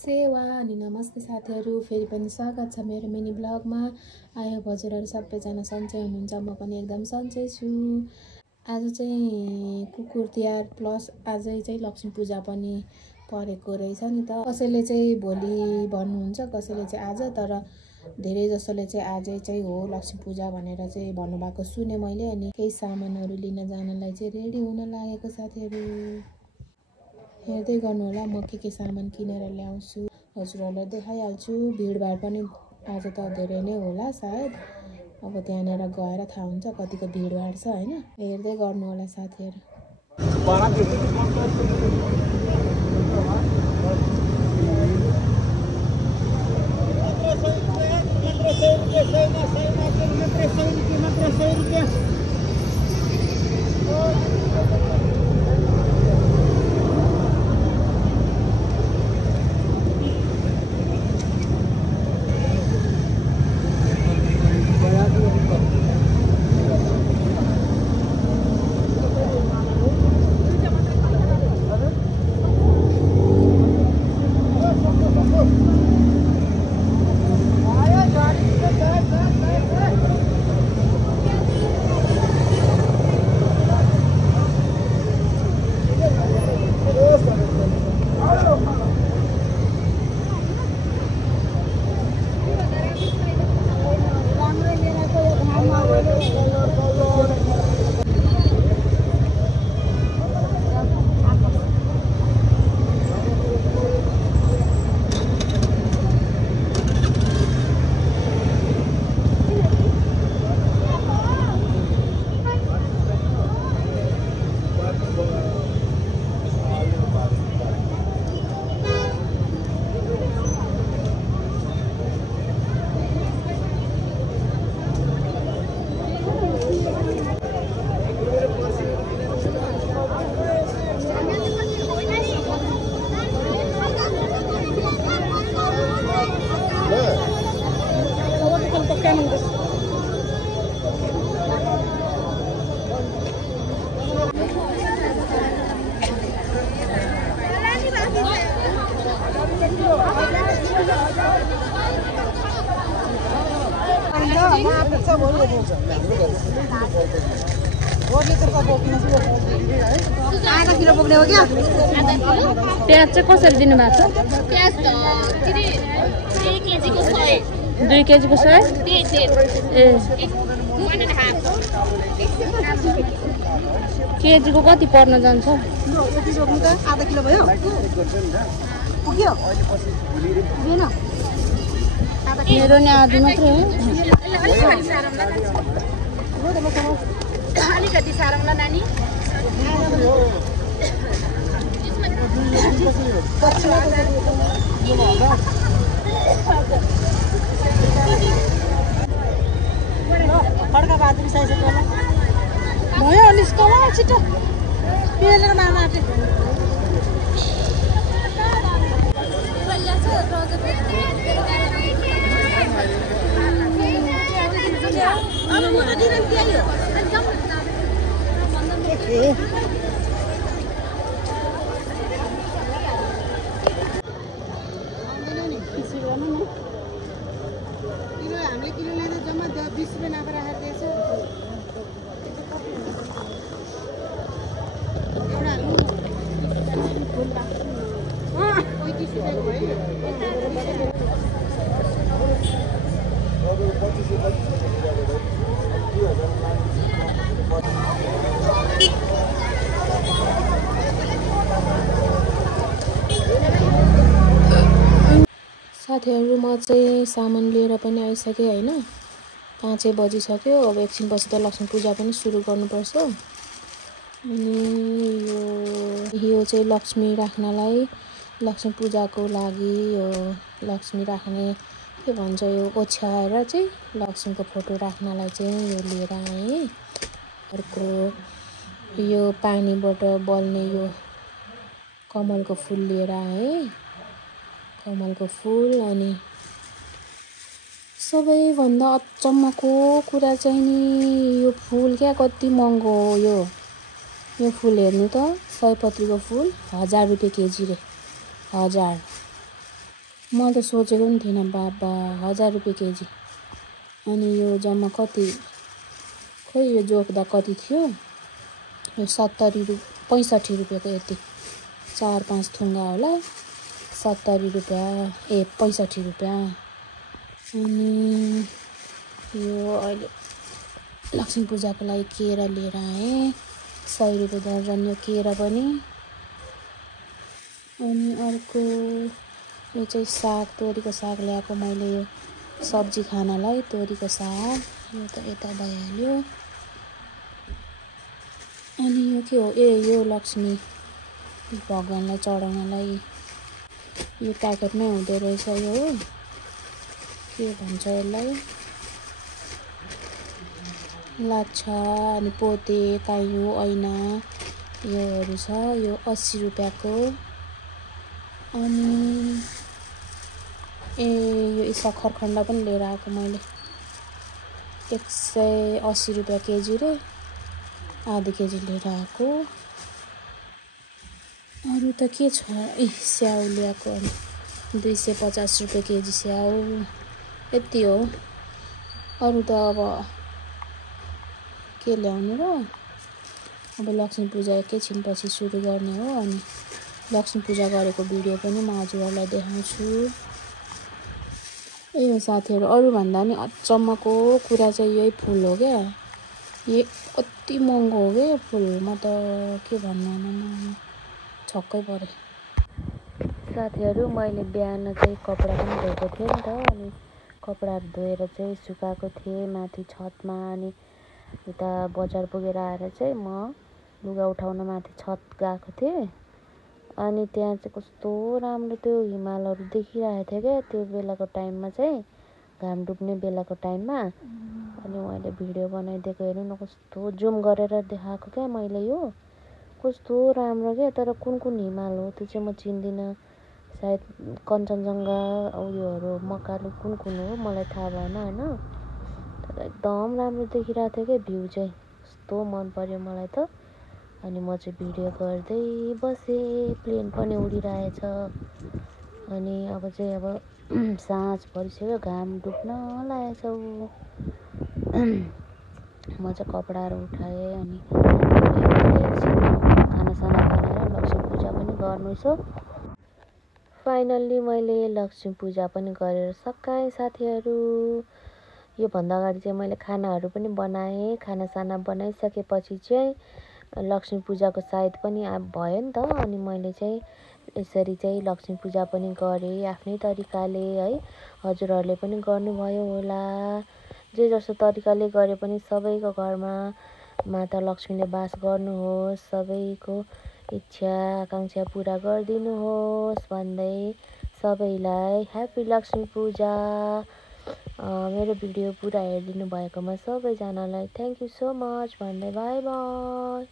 सेवा अनि नमस्ते साथीहरू, फेरि पनि स्वागत छ मेरो मिनी ब्लगमा। आयो हजुरहरू सबैजना सन्चै हुनुहुन्छ, म पनि एकदम सन्चै छु। आज चाहिँ कुकुर तिहार प्लस आजै चाहिँ लक्ष्मी पूजा पनि परेको रहेछ नि त। कसैले चाहिँ भोलि भन्नुहुन्छ, कसैले चाहिँ आज, तर धेरै जसोले चाहिँ आजै चाहिँ हो लक्ष्मी पूजा भनेर चाहिँ भन्नुभएको सुने मैले। अनि केही सामानहरू लिन जानलाई चाहिँ रेडी हुन लागेको साथीहरू। हेर्दै गर्नु होला, म के सामान किनेर ल्याउँछु हजुरहरूलाई देखाइहाल्छु। भिडभाड पनि आज त धेरै नै होला सायद, अब त्यहाँनिर गएर थाहा हुन्छ कतिको भिडभाड छ हैन। हेर्दै गर्नु होला साथीहरू। आधा किलो बोक्ने हो क्या? प्याज चाहिँ कसरी दिनु भएको छ? प्याज त 2 केजीको 100। 2 केजीको 100? ए 1.5 केजीको कति पर्न जान्छ? यति बोक्नु त आधा किलो भयो। पुग्यो? पुगेन? मेरो नि आधी मात्रै हो। अलिकति सारौँला नानी। खड्का भात मिसाइसक्यो होला भयो। निस्कौँ छिटो पेलेर मार्न आँटे। हामीले किलो लिँदा जम्मा 20 रुपियाँ नाफा राखेर दिएछ। एउटा हाल्नु 35 रुपियाँको भयो। साथीहरू, म चाहिँ सामान लिएर पनि आइसकेँ हैन। 5 बजिसक्यो। अब एकछिनपछि त लक्ष्मी पूजा पनि सुरु गर्नुपर्छ। अनि यो चाहिँ लक्ष्मी राख्नलाई, लक्ष्मी पूजाको लागि यो लक्ष्मी राख्ने के भन्छ, यो ओछ्याएर चाहिँ लक्ष्मीको फोटो राख्नलाई चाहिँ यो लिएर आएँ। अर्को यो पानीबाट बल्ने यो कमलको फुल लिएर आएँ। कमलको फुल। अनि सबैभन्दा अचम्मको कुरा चाहिँ नि यो फुल क्या कति महँगो हो। यो फुल हेर्नु त, सयपत्रीको फुल 1000 रुपियाँ केजी रे। 1000 मैले त सोचेको पनि थिइनँ बाबा 1000 रुपियाँ केजी। अनि यो जम्मा कति खोइ यो जोख्दा कति थियो, यो 65 रुपियाँको यति 4-5 थुङ्गा होला, 70 रुपियाँ 65 रुपियाँ। अनि यो अहिले लक्ष्मी पूजाको लागि केरा लिएर आएँ, 100 रुपियाँ दर्जन यो केरा पनि। अनि अर्को यो चाहिँ साग, तोरीको साग ल्याएको मैले, यो सब्जी खानालाई तोरीको साग, यो त यता भइहाल्यो। अनि यो के हो, यो लक्ष्मी भगवानलाई चढाउनलाई यो प्याकेटमै हुँदो रहेछ यो, हो के भन्छ यसलाई, लाछा अनि पोते काइयो ऐना योहरू छ। यो 80 रुपियाँको। अनि यो सक्खरखण्ड पनि लिएर आएको मैले, 180 रुपियाँ केजी र आधी केजी लिएर आएको। अरू त के छ, स्याउ ल्याएको, 250 रुपियाँ केजी स्याउ, यति हो। अरू त अब के ल्याउनु र, अब लक्ष्मी पूजा एकैछिनपछि सुरु गर्ने हो। अनि लक्ष्मी पूजा गरेको भिडियो पनि म हजुरहरूलाई देखाउँछु। यो साथीहरू, अरूभन्दा नि अचम्मको कुरा चाहिँ यही फुल हो क्या, यो कति महँगो हो क्या फुल, म त के भन्नु, छक्कै परेँ। साथीहरू, मैले बिहान चाहिँ कपडा पनि धोएको थिएँ नि त, अनि कपडाहरू धोएर चाहिँ सुकाएको थिएँ माथि छतमा। अनि उता बजार पुगेर आएर चाहिँ म लुगा उठाउन माथि छत गएको थिएँ। अनि त्यहाँ चाहिँ कस्तो राम्रो त्यो हिमालहरू देखिरहेको थियो क्या त्यो बेलाको टाइममा चाहिँ, घाम डुब्ने बेलाको टाइममा। अनि मैले भिडियो बनाइदिएको, हेर्नु न कस्तो जुम गरेर देखाएको क्या मैले, यो कस्तो राम्रो क्या। तर कुन हिमाल हो त्यो चाहिँ म चिन्दिनँ, सायद कञ्चनजङ्घा उयोहरू मकालु कुन हो मलाई थाहा भएन होइन। तर एकदम राम्रो देखिरहेको थियो क्या भ्यू चाहिँ, कस्तो मन पर्यो मलाई त। अनि म चाहिँ भिडियो गर्दै बसेँ, प्लेन पनि उडिरहेछ। अनि अब चाहिँ साँझ परिसक्यो, घाम डुब्न लागेछ। म चाहिँ कपडाहरू उठाएँ, अनि खानासाना बनाएर लक्ष्मी पूजा पनि गर्नु छ। फाइनल्ली मैले लक्ष्मी पूजा पनि गरेर सकाएँ साथीहरू। योभन्दा अगाडि चाहिँ मैले खानाहरू पनि बनाएँ। खानासाना बनाइसकेपछि चाहिँ लक्ष्मी पूजाको सायद पनि भयो नि त। अनि मैले चाहिँ यसरी चाहिँ लक्ष्मी पूजा पनि गरेँ आफ्नै तरिकाले है। हजुरहरूले पनि गर्नुभयो होला। जे जस्तो तरिकाले गरे पनि सबैको घरमा माता लक्ष्मीले बास गर्नुहोस्, सबैको इच्छा आकाङ्क्षा पुरा गरिदिनुहोस् भन्दै सबैलाई ह्याप्पी लक्ष्मी पूजा। मेरो भिडियो पुरा हेरिदिनु भएकोमा सबैजनालाई थ्याङ्क यू सो मच भन्दै बाई बाई।